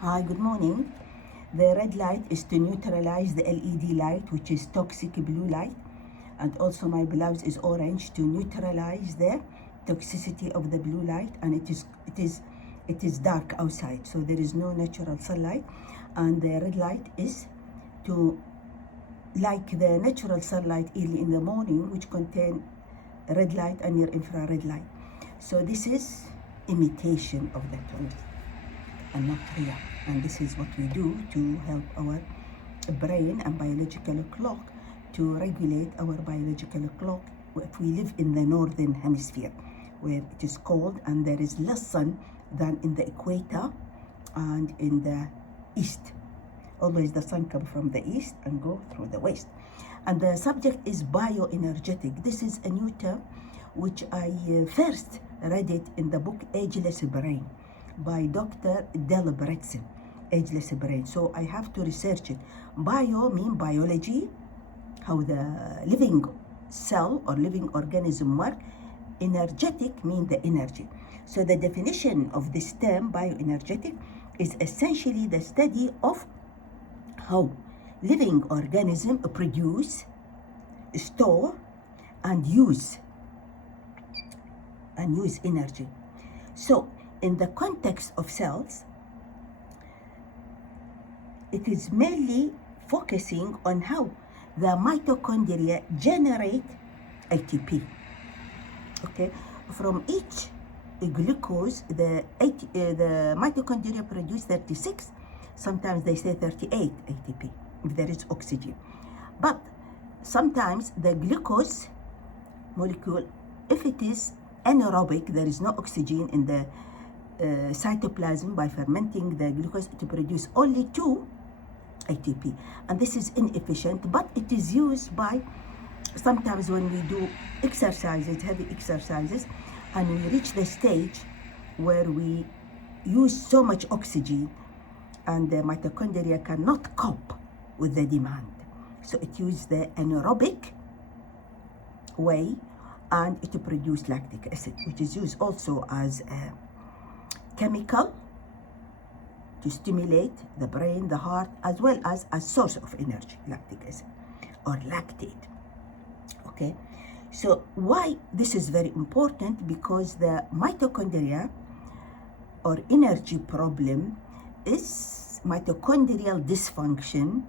Hi, good morning. The red light is to neutralize the LED light, which is toxic blue light. And also my blouse is orange to neutralize the toxicity of the blue light. And it is dark outside, so there is no natural sunlight. And the red light is to like the natural sunlight early in the morning, which contain red light and near infrared light. So this is imitation of the truth and not real. And this is what we do to help our brain and biological clock to regulate our biological clock if we live in the northern hemisphere, where it is cold and there is less sun than in the equator and in the east. Always the sun comes from the east and go through the west. And the subject is bioenergetic. This is a new term which I first read it in the book Ageless Brain by Dr. Del Bretson, Ageless Brain. So I have to research it. Bio mean biology, how the living cell or living organism work. Energetic mean the energy. So the definition of this term, bioenergetic, is essentially the study of how living organisms produce, store, and use energy. So in the context of cells, it is mainly focusing on how the mitochondria generate ATP. Okay, from each glucose, the mitochondria produce 36, sometimes they say 38 ATP if there is oxygen. But sometimes the glucose molecule, if it is anaerobic, there is no oxygen in the cytoplasm, by fermenting the glucose to produce only 2 ATP. And this is inefficient, but it is used by sometimes when we do exercises, heavy exercises, and we reach the stage where we use so much oxygen and the mitochondria cannot cope with the demand. So it uses the anaerobic way and it produces lactic acid, which is used also as a chemical to stimulate the brain, the heart, as well as a source of energy, lactic acid or lactate. Okay, so why this is very important? Because the mitochondria or energy problem is mitochondrial dysfunction.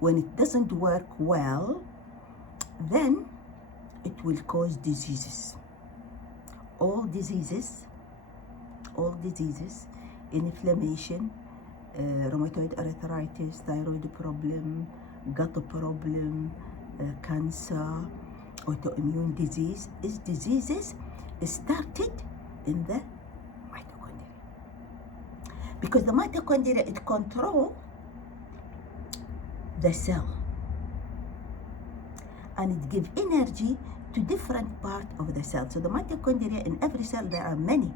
When it doesn't work well, then it will cause diseases. All diseases, inflammation, rheumatoid arthritis, thyroid problem, gut problem, cancer, autoimmune disease, is diseases started in the mitochondria. Because the mitochondria, it controls the cell and it gives energy to different parts of the cell. So the mitochondria, in every cell there are many,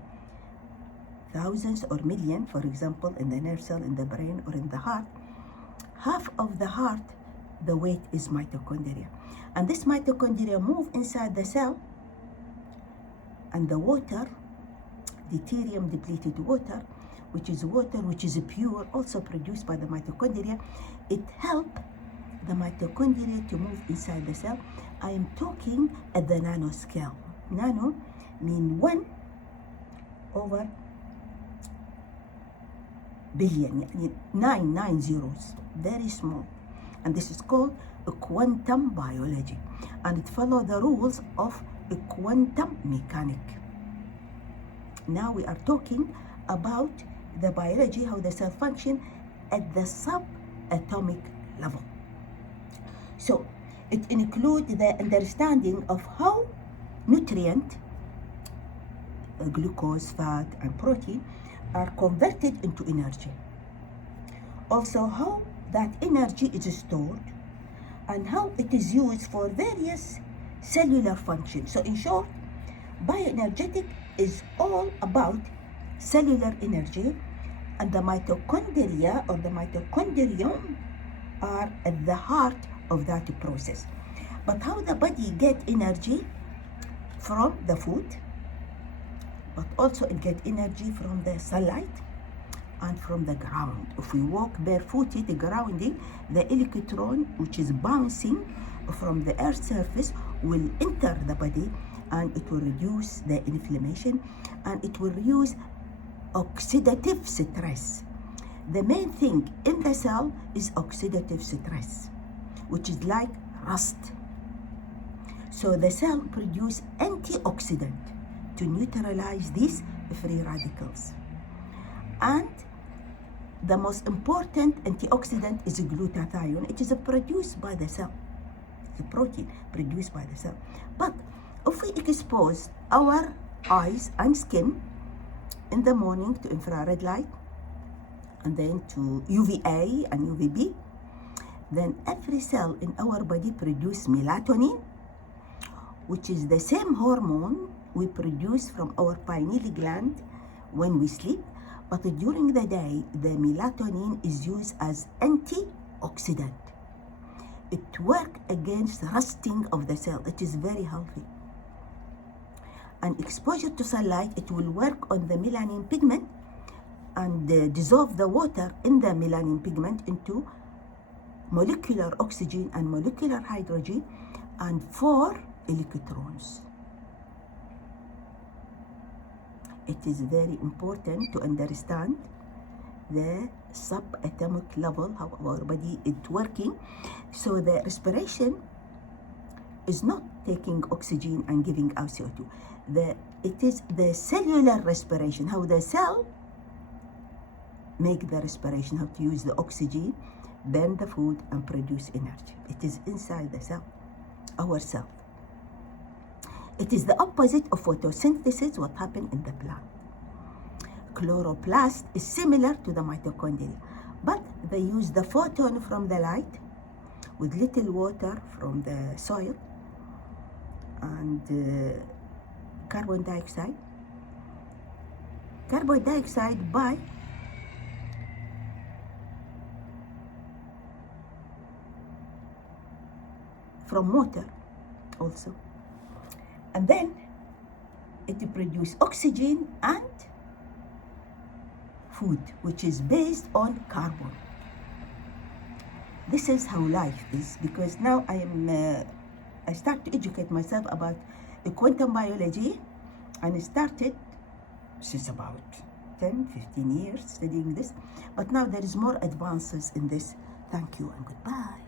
thousands or million, for example, in the nerve cell, in the brain, or in the heart. Half of the heart, the weight is mitochondria. And this mitochondria move inside the cell, and the water, deuterium depleted water, which is pure, also produced by the mitochondria, it helps the mitochondria to move inside the cell. I am talking at the nanoscale. Nano mean 1 over billion, 9 zeros, very small. And this is called a quantum biology, and it follows the rules of a quantum mechanics. Now we are talking about the biology, how the cell function at the subatomic level. So it includes the understanding of how nutrient, glucose, fat, and protein are converted into energy. Also how that energy is stored and how it is used for various cellular functions. So in short, bioenergetic is all about cellular energy, and the mitochondria or the mitochondrium are at the heart of that process. But how the body get energy from the food, but also it get energy from the sunlight and from the ground. If we walk barefooted, grounding, the electron which is bouncing from the earth's surface will enter the body, and it will reduce the inflammation, and it will reduce oxidative stress. The main thing in the cell is oxidative stress, which is like rust. So the cell produces antioxidant to neutralize these free radicals. And the most important antioxidant is glutathione. It is produced by the cell. It's a protein produced by the cell. But if we expose our eyes and skin in the morning to infrared light, and then to UVA and UVB, then every cell in our body produces melatonin, which is the same hormone we produce from our pineal gland when we sleep. But during the day, the melatonin is used as antioxidant. It works against rusting of the cell. It is very healthy. And exposure to sunlight, it will work on the melanin pigment and dissolve the water in the melanin pigment into molecular oxygen and molecular hydrogen and 4 electrons. It is very important to understand the subatomic level, how our body is working. So the respiration is not taking oxygen and giving out CO2. It is the cellular respiration, how the cell make the respiration, how to use the oxygen, burn the food, and produce energy. It is inside the cell, our cell. It is the opposite of photosynthesis, what happens in the plant. Chloroplast is similar to the mitochondria, but they use the photon from the light with little water from the soil and carbon dioxide. Carbon dioxide by from water also. And then it produces oxygen and food, which is based on carbon. This is how life is, because now I start to educate myself about quantum biology, and I started since about 10, 15 years studying this, but now there is more advances in this. Thank you and goodbye.